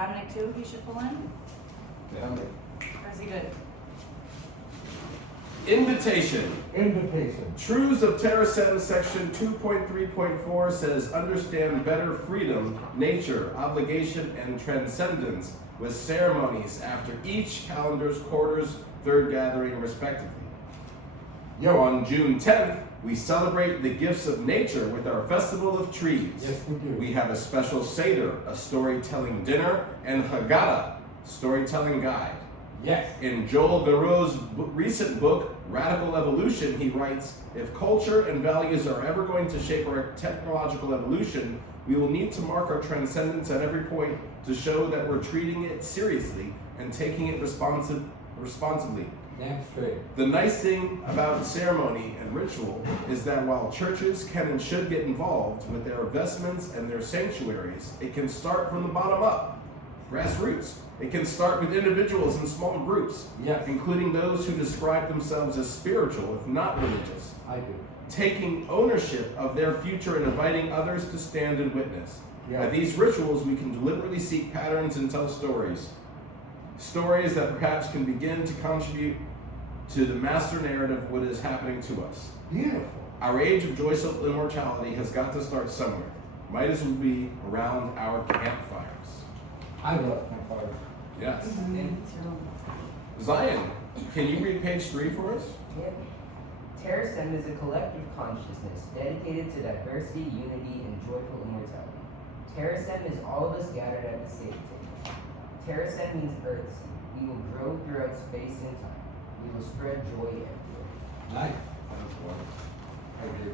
Dominic too, he should pull in? Yeah. Or is he good? Invitation. Invitation. Truths of Terasem section 2.3.4 says, understand better freedom, nature, obligation, and transcendence with ceremonies after each calendar's quarter's third gathering respectively. On June 10th, we celebrate the gifts of nature with our Festival of Trees. Yes, we do. We have a special Seder, a storytelling dinner, and Haggadah, storytelling guide. Yes. In Joel Garreau's recent book, Radical Evolution, he writes, if culture and values are ever going to shape our technological evolution, we will need to mark our transcendence at every point to show that we're treating it seriously and taking it responsibly. Damn straight. The nice thing about ceremony and ritual is that while churches can and should get involved with their vestments and their sanctuaries, it can start from the bottom up, grassroots. It can start with individuals in small groups, Yes. including those who describe themselves as spiritual, if not religious, I do. taking ownership of their future and inviting others to stand and witness. Yeah. By these rituals, we can deliberately seek patterns and tell stories. Stories that perhaps can begin to contribute to the master narrative of what is happening to us. Beautiful. Our age of joyful immortality has got to start somewhere. Might as well be around our campfires. I love campfires. Yes. Me Zion, can you read page 3 for us? Yep. Terasem is a collective consciousness dedicated to diversity, unity, and joyful immortality. Terasem is all of us gathered at the Seder table. Terasem means earth seed. We will grow throughout space and time. We will spread joy everywhere. Nice. I agree.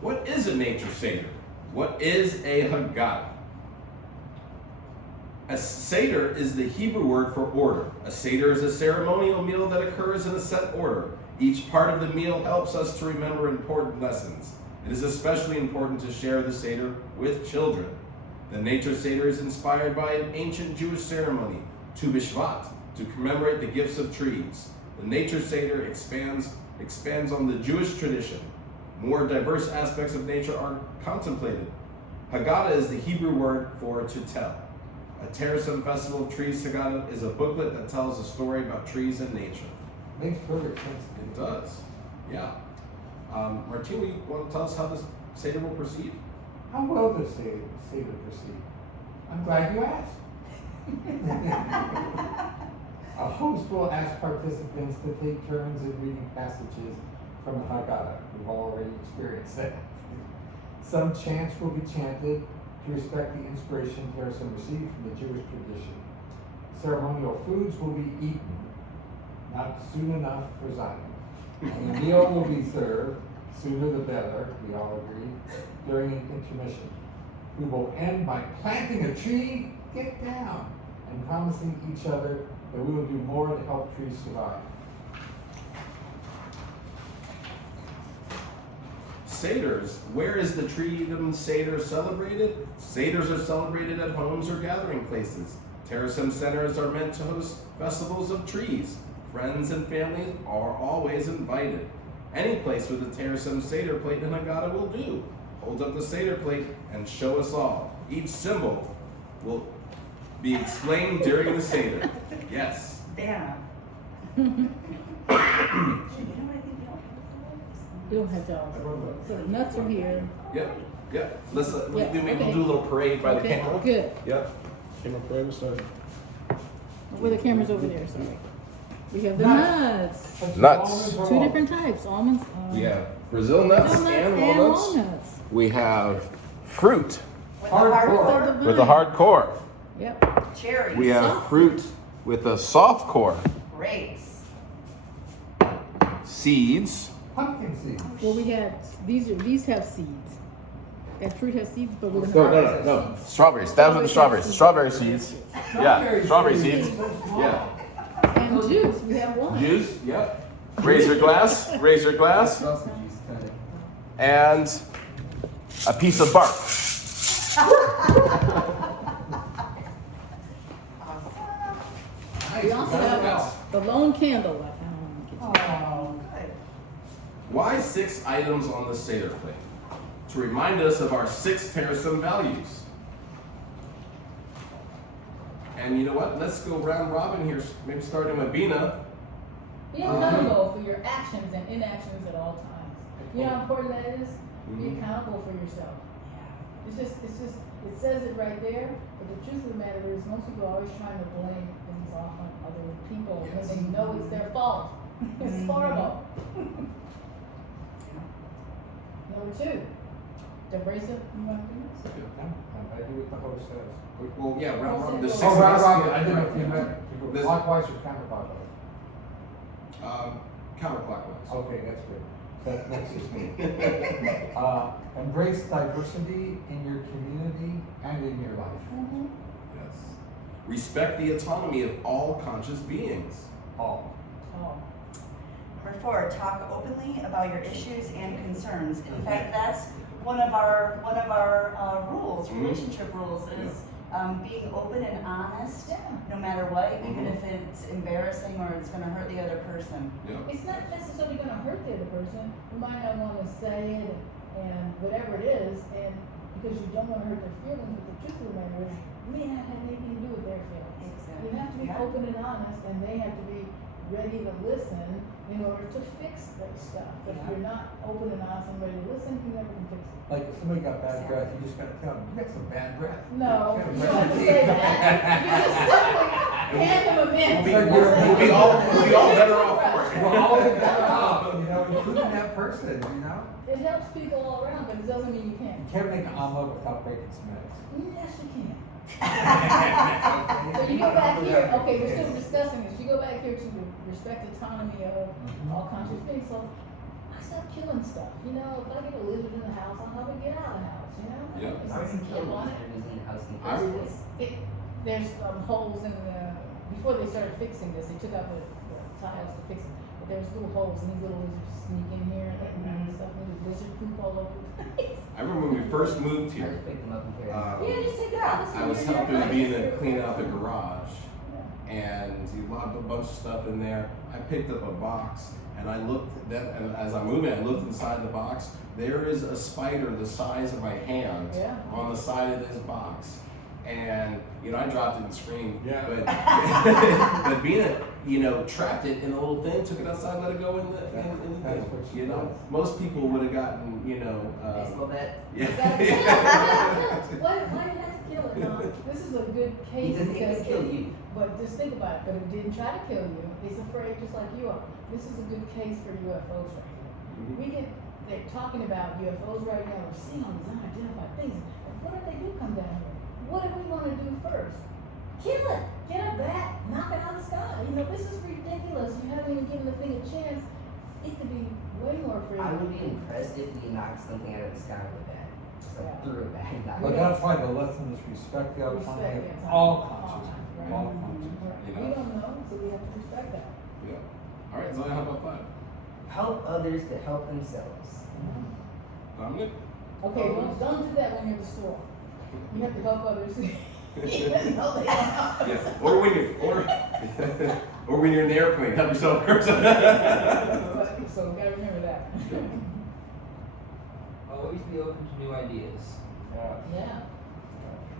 What is a nature Seder? What is a Haggadah? A Seder is the Hebrew word for order. A Seder is a ceremonial meal that occurs in a set order. Each part of the meal helps us to remember important lessons. It is especially important to share the Seder with children. The nature Seder is inspired by an ancient Jewish ceremony, Tu B'Shvat, to commemorate the gifts of trees. The nature Seder expands on the Jewish tradition. More diverse aspects of nature are contemplated. Haggadah is the Hebrew word for to tell. A Terasem Festival of Trees Haggadah is a booklet that tells a story about trees and nature. Makes perfect sense. It does, yeah. Martina, you want to tell us how this Seder will proceed? How well does Seder proceed? I'm glad you asked. A host will ask participants to take turns in reading passages from the Haggadah. We've already experienced that. Some chants will be chanted to respect the inspiration Terasem received from the Jewish tradition. Ceremonial foods will be eaten, not soon enough for Zion. And the meal will be served, sooner the better, we all agree, during an intermission. We will end by planting a tree, get down, and promising each other that we will do more to help trees survive. Seders. Where is the Freedom Seder celebrated? Seders are celebrated at homes or gathering places. Terasem centers are meant to host festivals of trees. Friends and family are always invited. Any place with a Terasem Seder plate and Haggadah will do. Hold up the Seder plate and show us all. Each symbol will be explained during the Seder. Yes. Damn. You don't have to all. So the nuts are here. Yep. Yep. Let's Yeah, maybe okay. we'll do a little parade by the Okay, camera. good. Yep. Camera parade will start. Where the camera's over there, sorry. We have the nuts. Nuts. Two different types, almonds. We have Brazil nuts Nuts and and walnuts. walnuts. We have fruit Hardcore. with a hard core. Yep. Cherries. We have fruit with a soft core. Grapes. Seeds. Pumpkin seeds. Well, we had, these have seeds. That fruit has seeds, but we're No, gonna. no, no, no. Strawberries. That was the strawberries. Strawberry seeds. Yeah. Strawberry seeds. Yeah. And juice, we have one. Juice. Yep. Razor glass. Razor glass. And a piece of bark. We also have the lone candle. I don't know. Oh, good. Why 6 items on the Seder plate? To remind us of our 6 Terasem values. And you know what? Let's go round robin here, maybe starting with Bina. Be accountable for your actions and inactions at all times. You know how important that is? Be accountable for yourself. It says it right there, but the truth of the matter is most people are always trying to blame things off on other people when they know it's their fault. It's horrible. Number 2, Debrisa, you want to do this? I do what the host says. Well, yeah, round robin. The Oh, six Oh, of round us- robin, I didn't know if you meant This- clockwise or counterclockwise. Counterclockwise. Okay, that's good. That makes it me. Embrace diversity in your community and in your life. Yes. Respect the autonomy of all conscious beings. All. Oh. Number 4, talk openly about your issues and concerns. In fact, that's one of our rules, Mhm. relationship rules, is being open and honest, Yeah. no matter what, even Mhm. if it's embarrassing or it's going to hurt the other person. Yeah. It's not necessarily going to hurt the other person. You might not want to say it and whatever it is, and because you don't want to hurt their feelings, but the truth of the matter is, it may not have anything to do with their feelings. Exactly. You have to be Yeah. open and honest, and they have to be ready to listen in order to fix their stuff. If Yeah. you're not open and honest and ready to listen, you never can fix it. Like if somebody got bad breath, you just gotta tell them, you got some bad breath. No, Yeah, you don't have to say that. You just simply hand them a mint. We'll be all better off for it. We're all better off, including that person, It helps people all around, but it doesn't mean you can't. You can't make an omelet without breaking some eggs. Yes, you can. So you go back here, okay, we're still discussing this, you go back here to the respect autonomy of all conscious beings, so I stop killing stuff, if I get a lizard in the house, I'll help it get out of the house, Yeah. It's I just can kill kill on it. lizards in the house in the I first would- place. There's holes in before they started fixing this, they took out the tiles to fix it, but there was little holes, and these little lizards sneak in here and stuff, and there's lizard poop all over the place. I remember when we first moved I here. just picked them up and carried them. Yeah, just take it out. I was helping Bina clean out the garage, Yeah. and he locked a bunch of stuff in there. I picked up a box, and I looked. And as I'm moving, I looked inside the box. There is a spider the size of my hand Yeah. on the side of this box, and I dropped it and screamed. Yeah. But but Bina, trapped it in a little thing, took it outside, let it go in the That's thing. what she does. Most people would have gotten Baseball bat. You gotta kill it. Why do you have to kill it? No, this is a good case Because it because could kill you. But just think about it. But it didn't try to kill you. It's afraid just like you are. This is a good case for UFOs right here. They're talking about UFOs right now. We're seeing all these unidentified things. And what if they do come down here? What do we want to do first? Kill it. Get it back. Knock it out of the sky. This is ridiculous. You haven't even given the thing a chance. It could be way more free. I would be impressed if you knocked something out of the sky with a bat. So Yeah. threw a bat. But that's why the lesson is respect the autonomy Respect of the all autonomy. conscious, Right. all conscious. We don't know, so we have to respect that. Yeah. All right, Zion, how about 5? Help others to help themselves. Dominic? Okay, well, don't do that when you're at the store. You have to help others, even though they don't help Yeah. themselves. Or when you're in the airplane, help yourself first. So we gotta remember that. Always be open to new ideas. Yeah.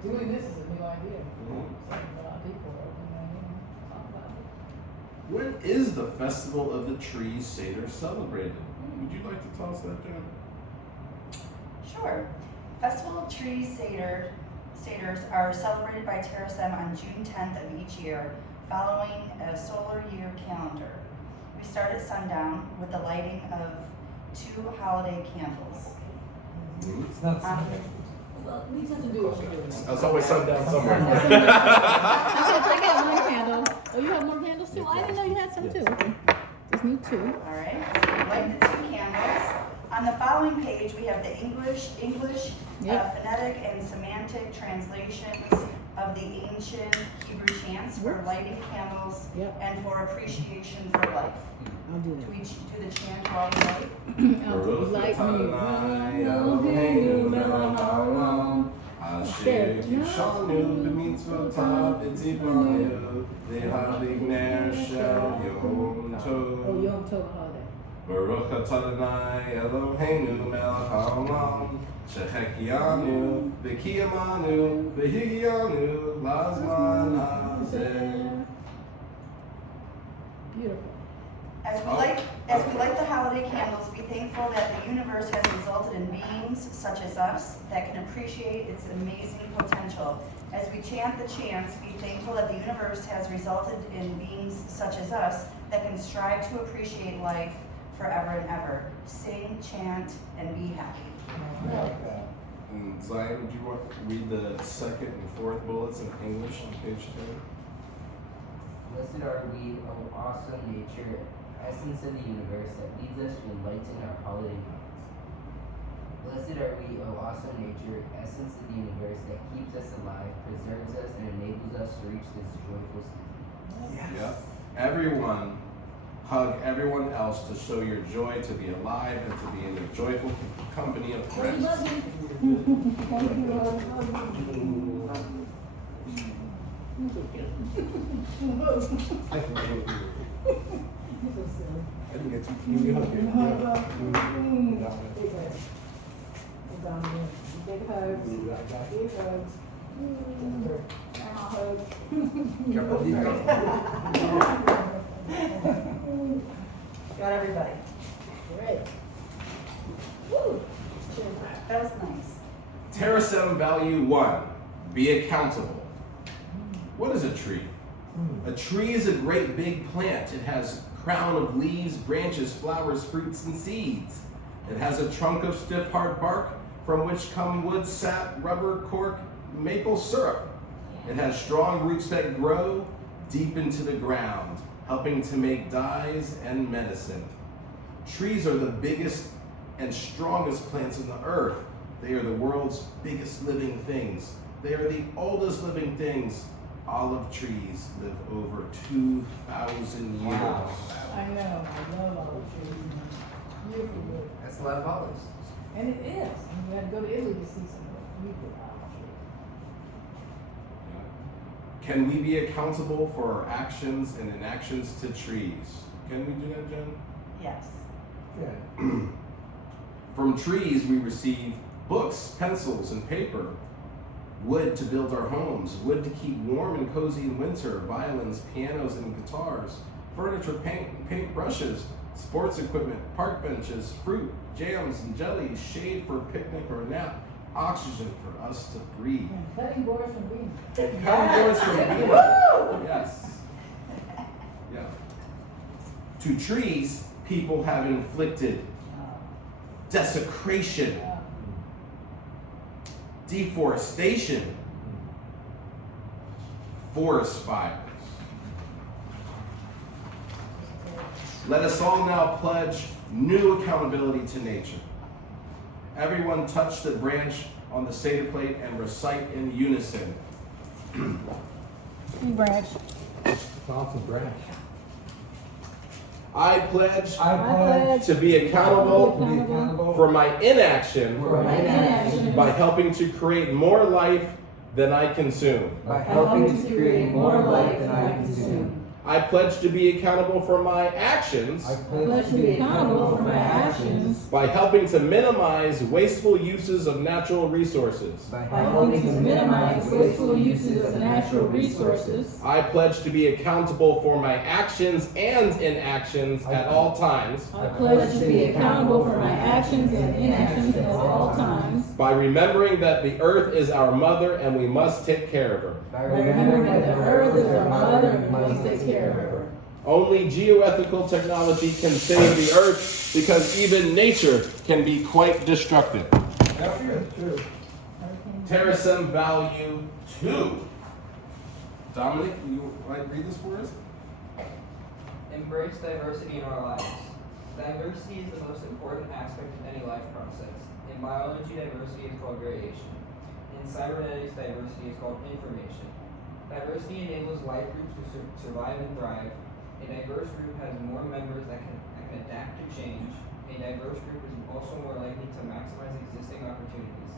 Doing this is a new idea. Mhm. So a lot of people are, talk about it. When is the Festival of the Trees Seder celebrated? Would you like to tell us that, Jen? Sure. Festival of Trees Seders are celebrated by TerraSem on June 10th of each year, following a solar year calendar. We start at sundown with the lighting of 2 holiday candles. It's not something. Well, we just have to do what we're doing. It's always sundown somewhere. I got one candle. Oh, you have more candles too? I didn't know you had some too. Okay. Just need 2. All right, so we light the 2 candles. On the following page, we have the English, Yep. phonetic and semantic translations of the ancient Hebrew chants for lighting candles Yep. and for appreciation for life. I'll do Do we do the chant while we light? that. I'll do like me. Asher kishanu b'mitzvotav etzivanu lehalig ner shel Yom Oh, Tov. Yom Tov holiday. Baruch atah Adonai Eloheinu melech haolam shechekianu v'kiyamanu v'higiyanu lazman holiday candles, be thankful that the universe has resulted in beings such as us that can appreciate its amazing potential. As we chant the chants, be thankful that the universe has resulted in beings such as us that can strive to appreciate life forever and ever. Sing, chant, and be happy. I like that. And Zion, would you want to read the second and fourth bullets in English on page 10? Blessed are we, O awesome nature, essence of the universe that leads us to enlighten our holiday meals. Blessed are we, O awesome nature, essence of the universe that keeps us alive, preserves us, and enables us to reach this joyful season. Yes. Yep. Everyone, hug everyone else to show your joy to be alive and to be in the joyful company of friends. I can do it. You're so silly. I can get you hug it. Big hugs. Dominic, big hugs. Big hugs. Grandma hugs. Got everybody. Great. Woo. Cheers. That was nice. Terrasem Value 1, be accountable. What is a tree? A tree is a great big plant. It has a crown of leaves, branches, flowers, fruits, and seeds. It has a trunk of stiff, hard bark from which come wood, sap, rubber, cork, maple syrup. It has strong roots that grow deep into the ground, helping to make dyes and medicine. Trees are the biggest and strongest plants on the earth. They are the world's biggest living things. They are the oldest living things. Olive trees live over 2,000 years. Wow. I know. I love olive trees. Beautiful wood. That's a lot of olives. And it is. And you had to go to Italy to see some beautiful olive trees. Can we be accountable for our actions and inactions to trees? Can we do that, Jen? Yes. Good. From trees, we receive books, pencils, and paper. Wood to build our homes, wood to keep warm and cozy in winter, violins, pianos, and guitars, furniture, paint brushes, sports equipment, park benches, fruit, jams, and jellies, shade for a picnic or a nap, oxygen for us to breathe. Cutting boards from Venus. Cutting boards from Venus. Woo! Yes. Yeah. To trees, people have inflicted desecration, deforestation, forest fires. Let us all now pledge new accountability to nature. Everyone touch the branch on the Seder plate and recite in unison. Branch. Awesome branch. I pledge I pledge to be accountable to be accountable for my inaction for my inaction by helping to create more life than I consume. by helping to create more life than I consume. I pledge to be accountable for my actions I pledge to be accountable for my actions by helping to minimize wasteful uses of natural resources. by By helping to minimize wasteful uses of natural resources. I pledge to be accountable for my actions and inactions at all times I pledge to be accountable for my actions and inactions at all times. by remembering that the earth is our mother and we must take care of her. by By remembering that the earth is our mother and we must take care of her. Only geoethical technology can save the earth because even nature can be quite destructive. That's true. Terrasem Value 2. Dominic, you might read this for us? Embrace diversity in our lives. Diversity is the most important aspect of any life process. In biology, diversity is called variation. In cybernetics, diversity is called information. Diversity enables life groups to survive and thrive. A diverse group has more members that can adapt to change. A diverse group is also more likely to maximize existing opportunities.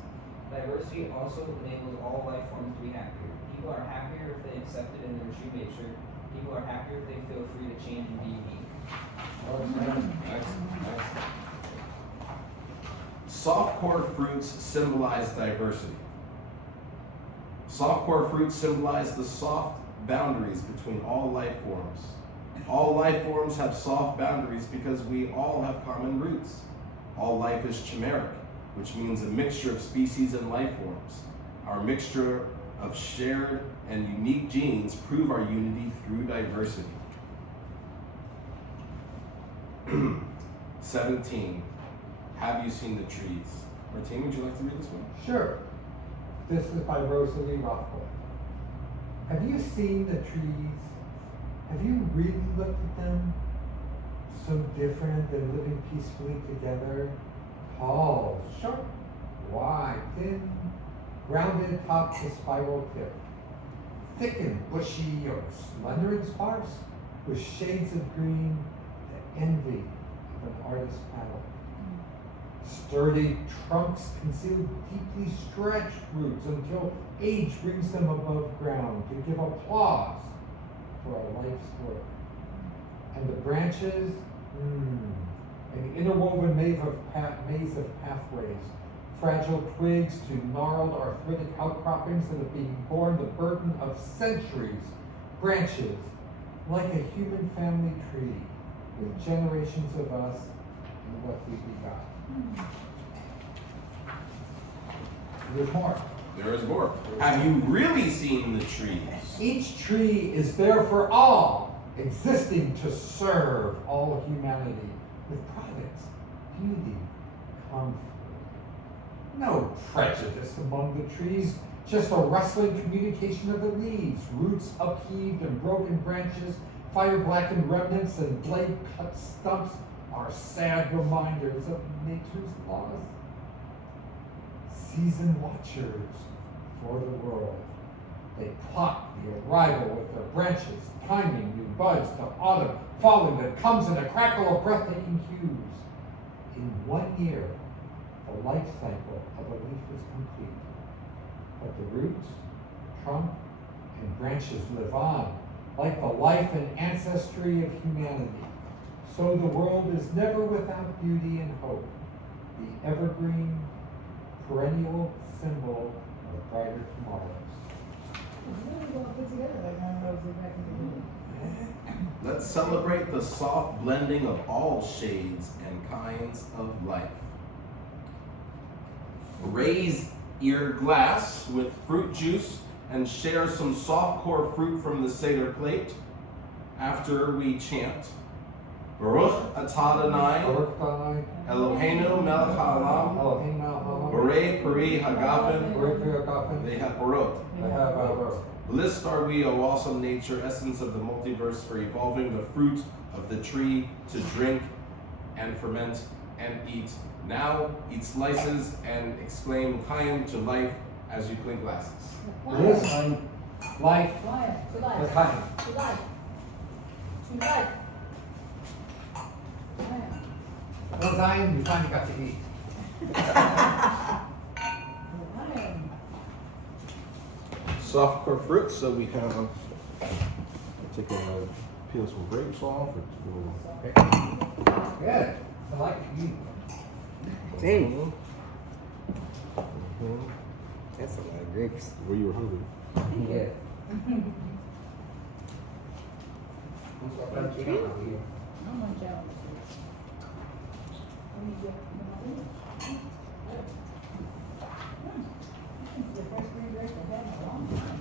Diversity also enables all life forms to be happier. People are happier if they accept it in their true nature. People are happier if they feel free to change and be unique. Soft-core fruits symbolize diversity. Soft-core fruits symbolize the soft boundaries between all life forms. All life forms have soft boundaries because we all have common roots. All life is chimeric, which means a mixture of species and life forms. Our mixture of shared and unique genes prove our unity through diversity. 17. Have you seen the trees? Martine, would you like to read this one? Sure. This is by Rosalie Rothwell. Have you seen the trees? Have you really looked at them? So different than living peacefully together. Tall, sharp, wide, thin, rounded top to spiral tip. Thick and bushy or slender and sparse, with shades of green, the envy of an artist's palette. Sturdy trunks conceal deeply stretched roots until age brings them above ground to give applause for a life's work. And the branches, an interwoven maze of pathways, fragile twigs to gnarled arthritic outcroppings that have been borne the burden of centuries, branches like a human family tree with generations of us and what we begot. There's more. There is more. Have you really seen the trees? Each tree is there for all, existing to serve all humanity with products, beauty, comfort. No prejudice among the trees, just a rustling communication of the leaves, roots upheaved and broken branches, fire-blackened remnants and blade-cut stumps are sad reminders of nature's laws. Season watchers for the world. They clock the arrival with their branches, timing new buds to autumn, falling that comes in a crackle of breathtaking hues. In 1 year, the life cycle of a leaf is complete. But the roots, trunk, and branches live on, like the life and ancestry of humanity. So the world is never without beauty and hope, the evergreen, perennial symbol of brighter tomorrows. Really well put together, like Mount Rosie back in the day. Let's celebrate the soft blending of all shades and kinds of life. Raise your glass with fruit juice and share some soft core fruit from the Seder plate after we chant Baruch atah Adonai Eloheinu melech haolam Borei peri hagafen vehaporot. Blessed are we, O awesome nature, essence of the multiverse, for evolving the fruit of the tree to drink and ferment and eat. Now eat slices and exclaim Chaim to life as you clink glasses. Yes, life, Life, to the life, kind. to life, to life. Well, Zion, you finally got to eat. Soft core fruit, so we have taking peel some grapes off. Good. I like to eat. Same. That's a lot of grapes. Were you hungry? Yeah. How much out? The first green grape I've had in a long time.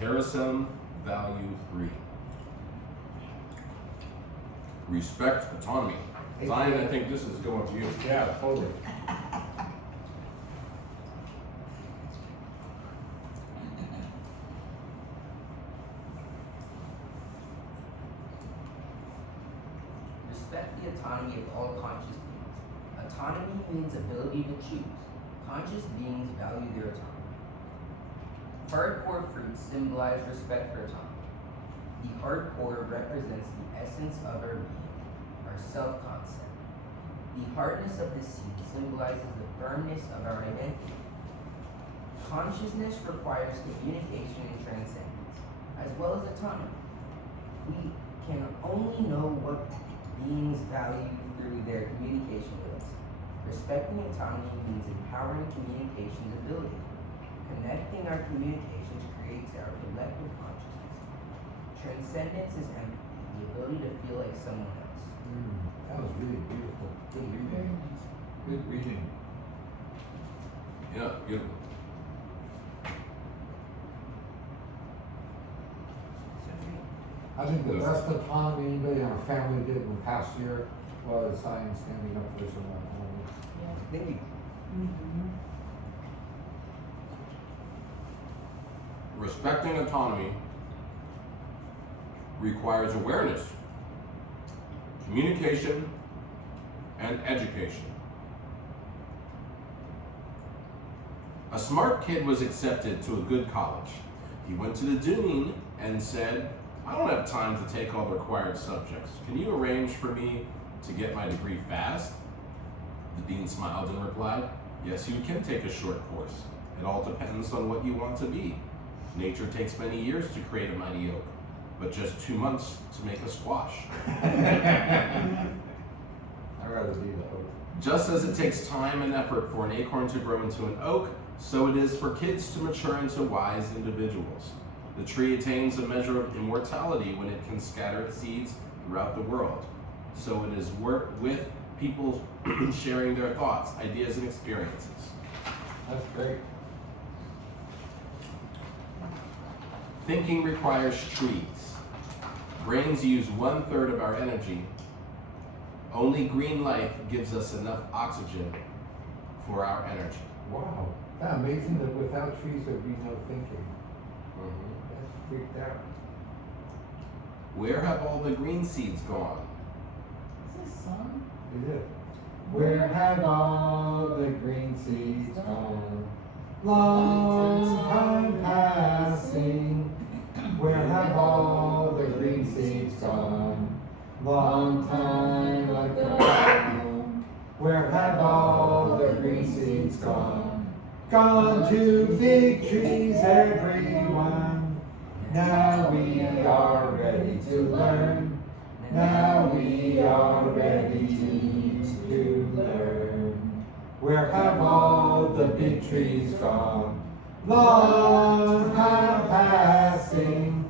Terasem value 3. Respect autonomy. Zion, I think this is going to you. Yeah, totally. Respect the autonomy of all conscious beings. Autonomy means ability to choose. Conscious beings value their autonomy. Hardcore fruits symbolize respect for autonomy. The hardcore represents the essence of our being, our self-concept. The hardness of the seed symbolizes the firmness of our identity. Consciousness requires communication and transcendence, as well as autonomy. We can only know what beings value through their communication with us. Respecting autonomy means empowering communication's ability. Connecting our communications creates our collective consciousness. Transcendence is empathy, the ability to feel like someone else. That was really beautiful. Good Very reading. nice. Good reading. Yeah, beautiful. I think the best autonomy anybody in our family did in the past year was I am standing up for some autonomy. Yeah. Thank you. Respecting autonomy requires awareness, communication, and education. A smart kid was accepted to a good college. He went to the dean and said, "I don't have time to take all the required subjects. Can you arrange for me to get my degree fast?" The dean smiled and replied, "Yes, you can take a short course. It all depends on what you want to be. Nature takes many years to create a mighty oak, but just 2 months to make a squash." I'd rather be the oak. Just as it takes time and effort for an acorn to grow into an oak, so it is for kids to mature into wise individuals. The tree attains a measure of immortality when it can scatter its seeds throughout the world. So it is with people sharing their thoughts, ideas, and experiences. That's great. Thinking requires trees. Brains use 1/3 of our energy. Only green life gives us enough oxygen for our energy. Wow. That's amazing that without trees there'd be no thinking. That's freaked out. Where have all the green seeds gone? Is this song? Is it? Where have all the green seeds gone? Long time passing. Where have all the green seeds gone? Long time ago. Where have all the green seeds gone? Gone to big trees, everyone. Now we are ready to learn. Now we are ready to learn. Where have all the big trees gone? Long time passing.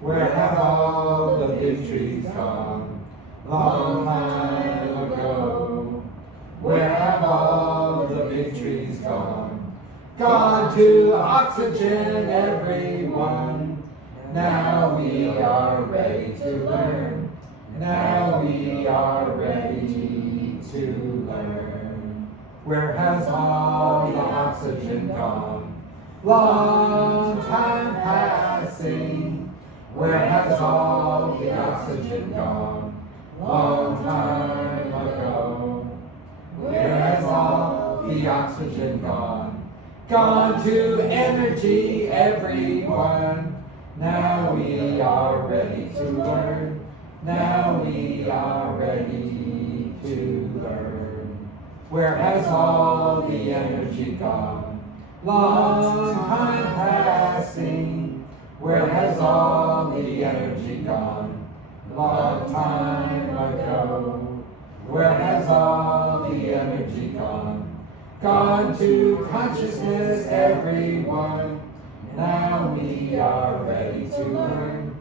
Where have all the big trees gone? Long time ago. Where have all the big trees gone? Gone to oxygen, everyone. Now we are ready to learn. Now we are ready to learn. Where has all the oxygen gone? Long time passing. Where has all the oxygen gone? Long time ago. Where has all the oxygen gone? Gone to energy, everyone. Now we are ready to learn. Now we are ready to learn. Where has all the energy gone? Long time passing. Where has all the energy gone? Long time ago. Where has all the energy gone? Gone to consciousness, everyone. Now we are ready to learn.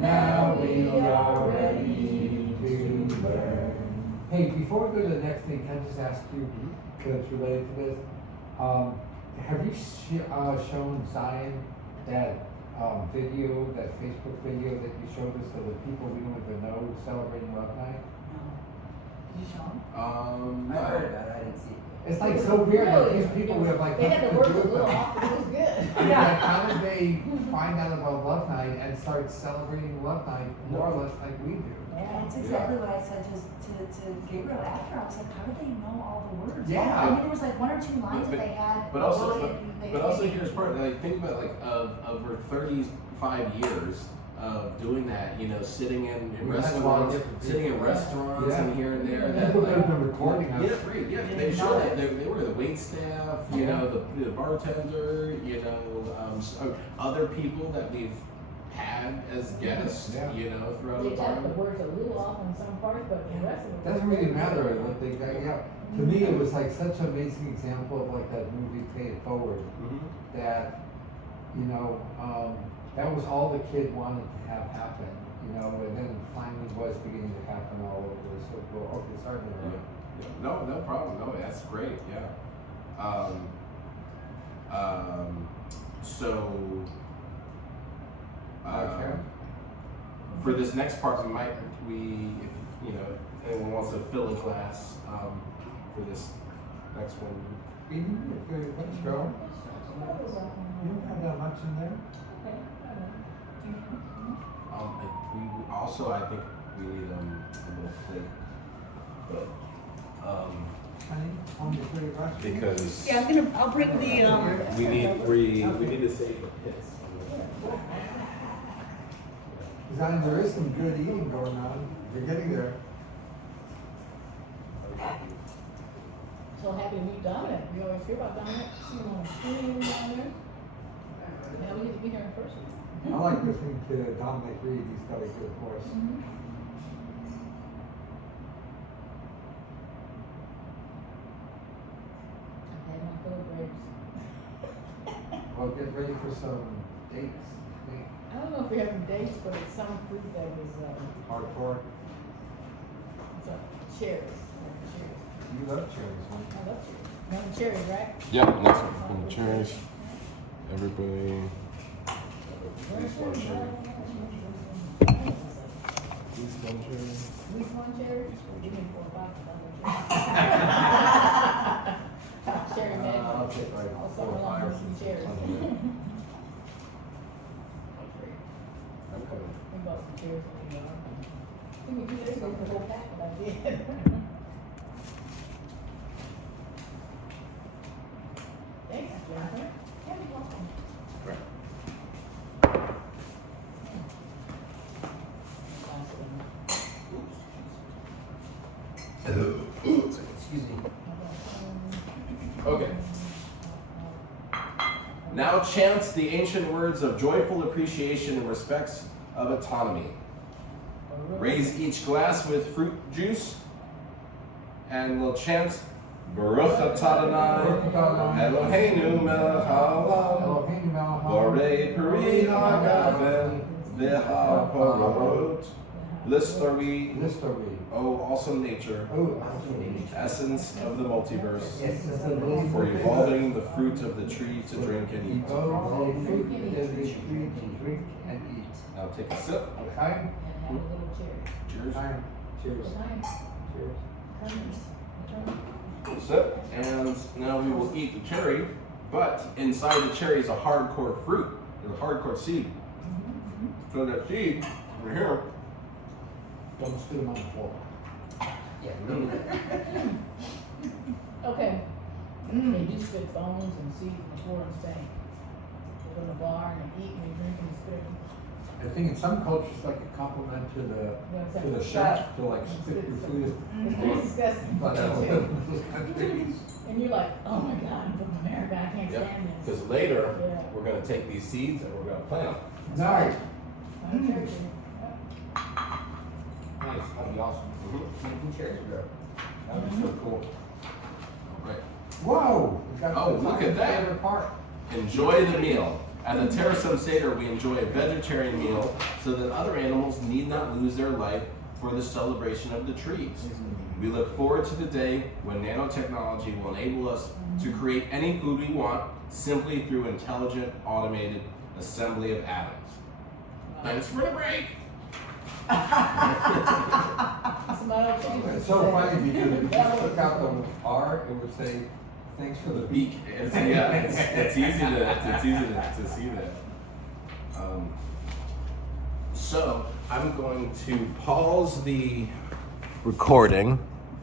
Now we are ready to learn. Hey, before we go to the next thing, can I just ask you, that's related to this? Have you shown Zion that video, that Facebook video that you showed us of the people we don't even know celebrating Love Night? Did you show them? I No. heard about it, I didn't see it. It's like so weird, like these people would have like They had nothing to to work do a with little them. off, but it was good. I mean, like, how did they find out about Love Night and start celebrating Love Night more or less like we do? That's exactly what I said to Gabriel after. I was like, how did they know all the words? Yeah. I mean, there was like 1 or 2 lines But- that they had. But also, they- but also here's part. Like think about like of her 35 years of doing that. You know, sitting in We had a lot of restaurants, different sitting in people. restaurants Yeah. and here and there. That, People could like, have been recording us. yeah, right. Yeah, they showed it. They were the wait staff. You Yeah. know, the bartender. You know, other people that we've had as guests. Yeah. You know, throughout They the got the time. words a little off on some parts, but the rest of it. Doesn't really matter what they got, yeah. To me, it was like such an amazing example of like that movie Pay It Forward, that, you know, that was all the kid wanted to have happen, you know, and then finally was beginning to happen all over. So, well, okay, sorry to interrupt. Yeah. No problem. No, that's great. Yeah. So, Okay. for this next part, if you know, anyone wants to fill a glass for this next one. Let's go. You don't have that much in there? I think we need a little plate, but Honey, on the three glass? because Yeah, I'll bring the, we need to save the pits. There is some good eating going on. You're getting there. So happy to meet Dominic. We always hear about Dominic. See him on the screen down there. Now we get to be here in person. I like listening to Dominic Reed. He's got a good voice. I had my fill of grapes. Well, get ready for some dates. I think. I don't know if we're having dates, but it's some fruit that was, Hardcore. it's cherries. Cherries. You love cherries, huh? I love cherries. No cherries, right? Yep, next one from the cherries. Everybody. Please one cherry. Give me 4 or 5 cherry magic. I'll take like All 4 summer or long 5 with some cherries. Okay. We bought some cherries in the yard. I think we did the whole pack, but I did. Thanks, Jennifer. Yeah, you're welcome. Excuse me. Okay. Now chant the ancient words of joyful appreciation and respects of autonomy. Raise each glass with fruit juice, and we'll chant Baruch atah Adonai Eloheinu melech haolam Eloheinu melech haolam. borei peri hagafen v'haporot. Blessed are we, List are we? O awesome nature, Oh, absolutely. essence of the multiverse, Yes. for evolving the fruit of the tree to drink and eat. Oh, fruit that we tree to drink and eat. Now take a sip. Okay? And have a little cherry. Cheers. Time. Cheers. Good night. Cheers. Sip. And now we will eat the cherry, but inside the cherry is a hardcore fruit, a hardcore seed. So that seed over here. Don't stew them on the floor. Yeah. Okay. They do spit bones and seeds and floor and stain. They go to the bar and they eat and they drink and spit. I think in some cultures, like a compliment to the chef to like spit your food. It's disgusting. But those countries. And you're like, oh my God, I'm from America, I can't stand this. Because later Yeah. we're gonna take these seeds and we're gonna plant them. Nice. I'm a church. Nice. That'd be awesome. Making cherries grow. That'd be so cool. All right. Whoa! We got Oh, the look at that. favorite part. Enjoy the meal. At the Terasem Seder, we enjoy a vegetarian meal so that other animals need not lose their life for the celebration of the trees. We look forward to the day when nanotechnology will enable us to create any food we want simply through intelligent, automated assembly of atoms. Thanks for the break. It's so funny because if you just took out the R, it would say, thanks for the beak. It's easy to see that. So I'm going to pause the recording